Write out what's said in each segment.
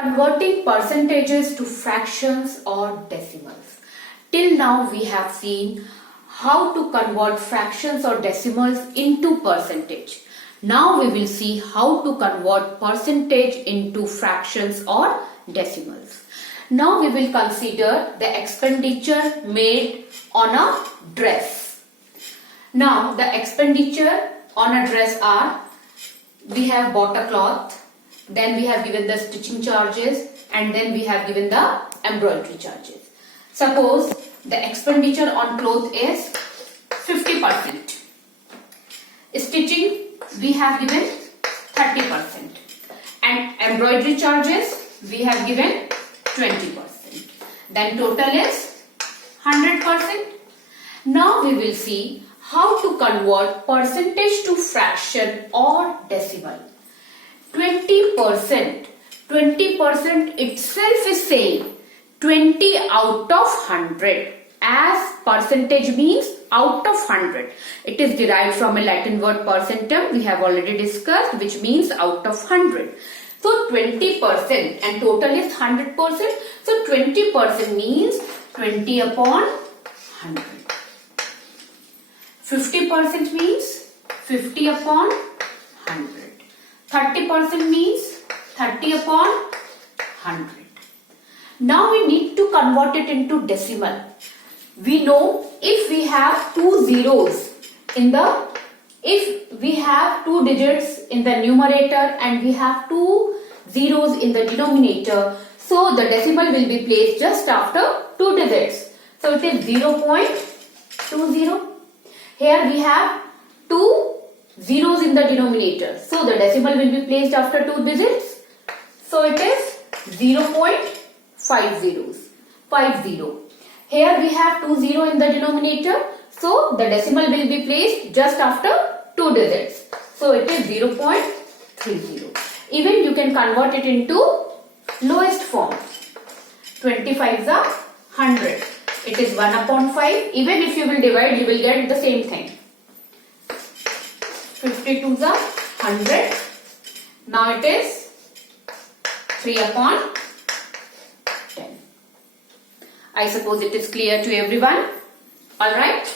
Converting percentages to fractions or decimals. Till now we have seen how to convert fractions or decimals into percentage. Now we will see how to convert percentage into fractions or decimals. Now we will consider the expenditure made on a dress. Now the expenditure on a dress are, we have bought a cloth, then we have given the stitching charges, and then we have given the embroidery charges. Suppose the expenditure on cloth is 50%. Stitching we have given 30%. And embroidery charges we have given 20%. Then total is 100%. Now we will see how to convert percentage to fraction or decimal. 20%. 20% itself is saying 20 out of 100, as percentage means out of 100. It is derived from a Latin word percentum we have already discussed, which means out of 100. So 20% and total is 100%. So 20% means 20 upon 100. 50% means 50 upon 100. 30% means 30 upon 100. Now we need to convert it into decimal. We know if we have two zeros if we have two digits in the numerator and we have two zeros in the denominator, so the decimal will be placed just after two digits. So it is 0.20. Here we have two zeros in the denominator, so the decimal will be placed after two digits. So it is 0.50. Here we have two zero in the denominator, so the decimal will be placed just after two digits. So it is 0.30. Even you can convert it into lowest form. 25 is a 100. It is 1 upon 5. Even if you will divide, you will get the same thing. 52 is a 100. Now it is 3 upon 10. I suppose it is clear to everyone. Alright.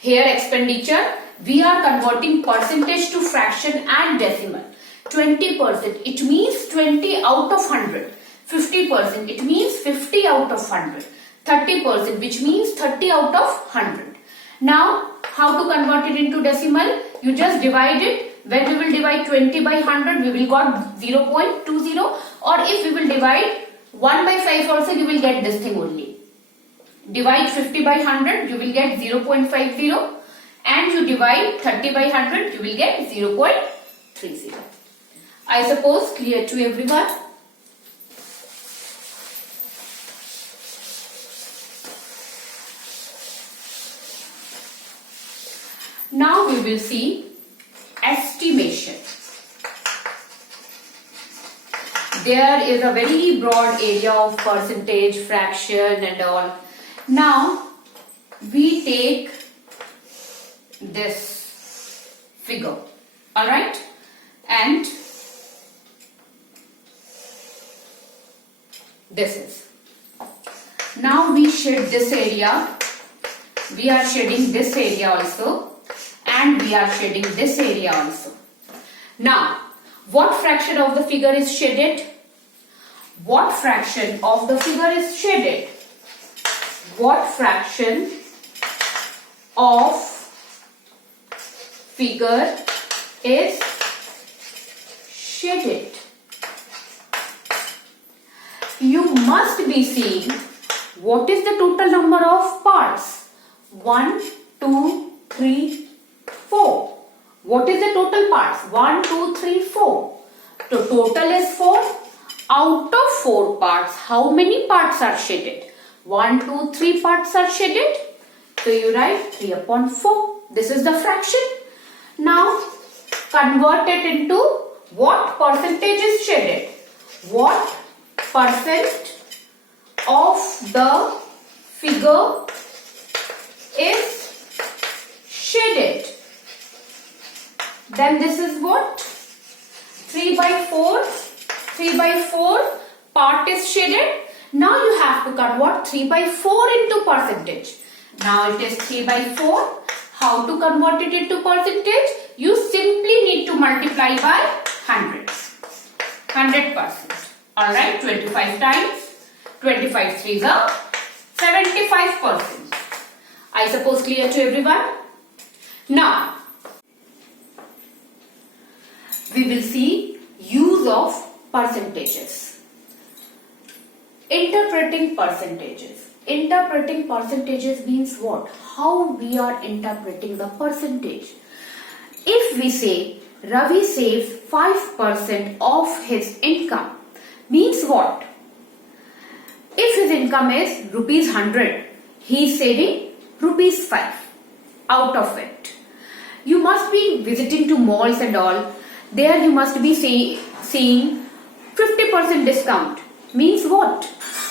Here expenditure, we are converting percentage to fraction and decimal. 20%, it means 20 out of 100. 50%, it means 50 out of 100. 30%, which means 30 out of 100. Now, how to convert it into decimal? You just divide it. When we will divide 20 by 100, we will got 0.20. Or if we will divide 1 by 5 also, you will get this thing only. Divide 50 by 100, you will get 0.50. And you divide 30 by 100, you will get 0.30. I suppose clear to everyone. Now we will see estimation. There is a very broad area of percentage, fraction and all. Now we take this figure, alright, and this is. Now we shed this area. We are shedding this area also. And we are shedding this area also. Now, what fraction of the figure is shaded? What fraction of the figure is shaded? What fraction of figure is shaded? You must be seeing what is the total number of parts. 1, 2, 3, 4. What is the total parts? 1, 2, 3, 4. So total is 4. Out of 4 parts, how many parts are shaded? 1, 2, 3 parts are shaded. So you write 3 upon 4. This is the fraction. Now convert it into what percentage is shaded? What percent of the figure is shaded? Then this is what? 3 by 4. 3 by 4 part is shaded. Now you have to convert 3 by 4 into percentage. Now it is 3 by 4. How to convert it into percentage? You simply need to multiply by hundreds. 100%. Alright, 25 times 25 3s are 75%. I suppose clear to everyone? Now, we will see use of percentages. Interpreting percentages. Interpreting percentages means what? How we are interpreting the percentage. If we say Ravi saves 5% of his income, means what? If his income is rupees 100, he is saving rupees 5 out of it. You must be visiting to malls and all. There you must be seeing 50% discount. Means what?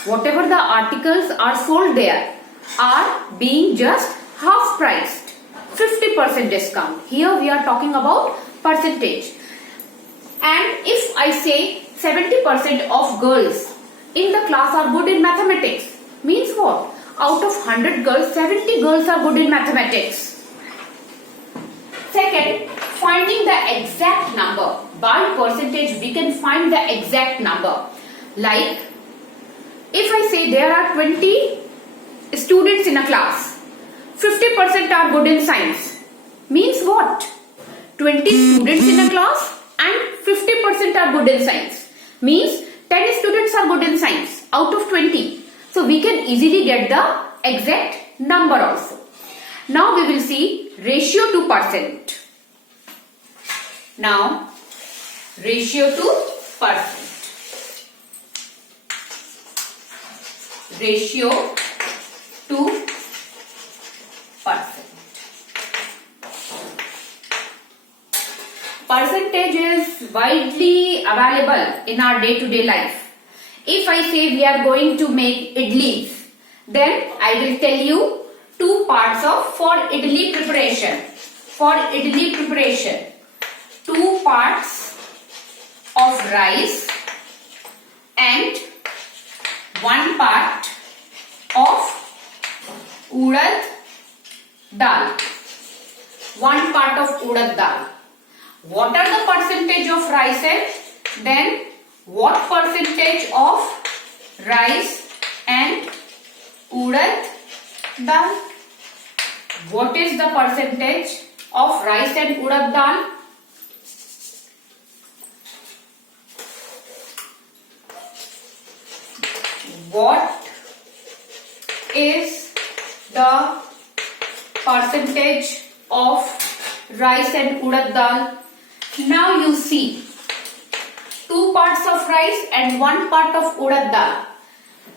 Whatever the articles are sold there are being just half priced. 50% discount. Here we are talking about percentage. And if I say 70% of girls in the class are good in mathematics, means what? Out of 100 girls, 70 girls are good in mathematics. Second, finding the exact number. By percentage, we can find the exact number. Like, if I say there are 20 students in a class, 50% are good in science. Means what? 20 students in a class and 50% are good in science. Means 10 students are good in science out of 20. So we can easily get the exact number also. Now we will see ratio to percent. Now ratio to percent. Ratio to percent. Percentage is widely available in our day-to-day life. If I say we are going to make idlis, then I will tell you two parts of for idli preparation. For idli preparation, 2 parts of rice and 1 part of urad dal. 1 part of urad dal. What are the percentage of rice and then what percentage of rice and urad dal? What is the percentage of rice and urad dal? What is the percentage of rice and urad dal? Now you see 2 parts of rice and 1 part of urad dal.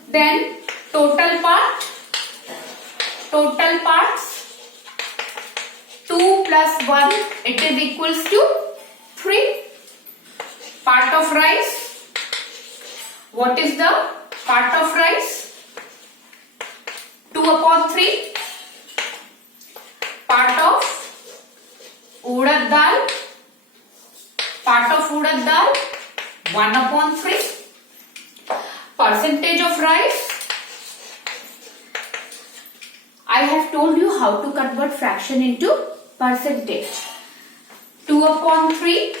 Then total parts 2 plus 1, it is equals to 3. Part of rice. What is the part of rice? 2 upon 3. Part of urad dal. Part of urad dal 1 upon 3. Percentage of rice. I have told you how to convert fraction into percentage. 2 upon 3.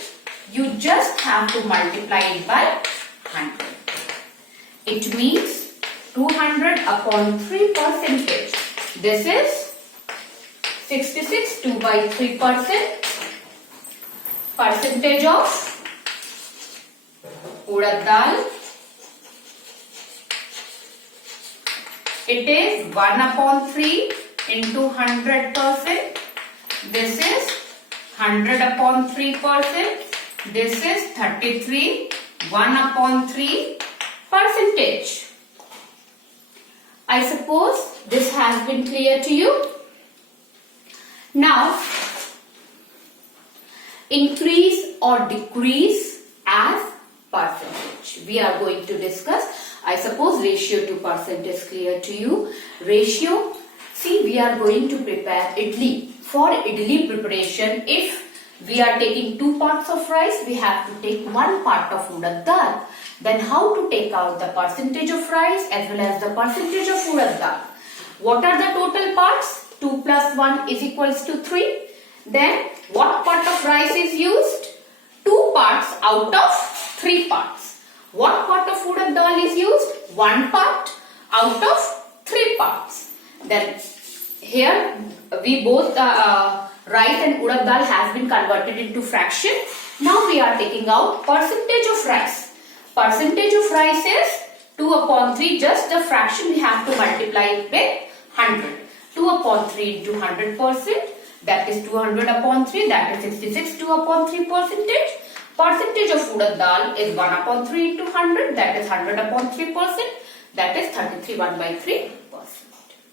You just have to multiply it by 100. It means 200 upon 3 percentage. This is 66, 2 by 3%. Percentage of urad dal. It is 1 upon 3 into 100%. This is 100 upon 3%. This is 33. 1 upon 3 percentage. I suppose this has been clear to you. Now, increase or decrease as percentage. We are going to discuss. I suppose ratio to percent is clear to you. Ratio, see, we are going to prepare idli. For idli preparation, if We are taking 2 parts of rice. We have to take 1 part of urad dal. Then how to take out the percentage of rice as well as the percentage of urad dal? What are the total parts? 2 plus 1 is equals to 3. Then what part of rice is used? 2 parts out of 3 parts. What part of urad dal is used? 1 part out of 3 parts. Then here we both rice and urad dal has been converted into fraction. Now we are taking out percentage of rice. Percentage of rice is 2 upon 3, just the fraction we have to multiply it with 100. 2 upon 3 into 100%, that is 200 upon 3, that is 66. 2 upon 3 percentage. Percentage of urad dal is 1 upon 3 into 100, that is 100 upon 3%, that is 33 1 by 3